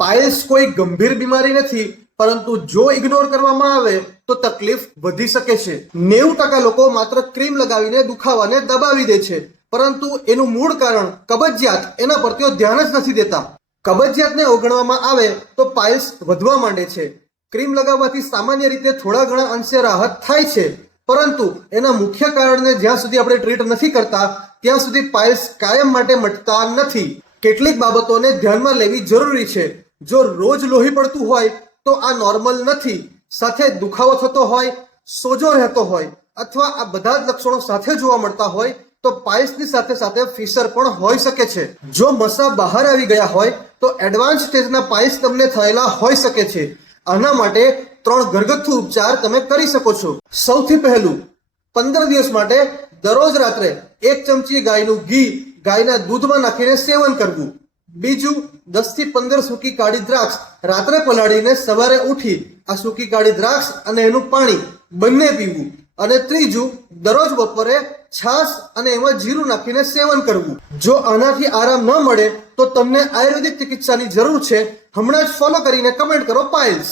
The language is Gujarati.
પાઇલ્સ કોઈ ગંભીર બીમારી નથી, પરંતુ જો ઇગ્નોર કરવામાં આવે તો તકલીફ વધી શકે છે. 90% લોકો માત્ર ક્રીમ લગાવીને દુખાવાને દબાવી દે છે, પરંતુ એનું મૂળ કારણ કબજિયાત એના પર તેઓ ધ્યાન જ નથી દેતા. કબજિયાતને અવગણવામાં આવે તો પાઇલ્સ વધવા માંડે છે. ક્રીમ લગાવવાથી સામાન્ય રીતે થોડા ઘણા અંશે રાહત થાય છે, પરંતુ એના મુખ્ય કારણને જ્યાં સુધી આપણે ટ્રીટ નથી કરતા ત્યાં સુધી પાઇલ્સ કાયમ માટે મટતા નથી. કેટલીક બાબતોને ધ્યાનમાં લેવી જરૂરી છે. જો રોજ લોહી પડતું હોય તો આ નોર્મલ નથી. સાથે દુખાવો થતો હોય, સોજો રહેતો હોય અથવા આ બધા જ લક્ષણો સાથે જોવા મળતા હોય તો પાઇલ્સની સાથે સાથે ફિશર પણ હોઈ શકે છે. જો મસા બહાર આવી ગયા હોય તો એડવાન્સ સ્ટેજના પાઇલ્સ તમને થયેલા હોઈ શકે છે. આના માટે 3 ઘરગથ્થુ ઉપચાર તમે કરી શકો છો. સૌથી પહેલું, 15 દિવસ માટે દરરોજ રાત્રે 1 ચમચી ગાયનું ઘી ગાયના દૂધમાં નાખીને સેવન કરવું. બીજું, 10 થી 15 સૂકી કાળી દ્રાક્ષ રાત્રે પલાળીને સવારે ઉઠી આ સૂકી કાળી દ્રાક્ષ અને એનું પાણી બંને પીવું. અને ત્રીજું, દરરોજ બપોરે છાશ અને એમાં જીરું નાખીને સેવન કરવું. જો આનાથી આરામ ન મળે તો તમને આયુર્વેદિક ચિકિત્સાની જરૂર છે. હમણાં જ ફોલો કરીને કમેન્ટ કરો પાઇલ્સ.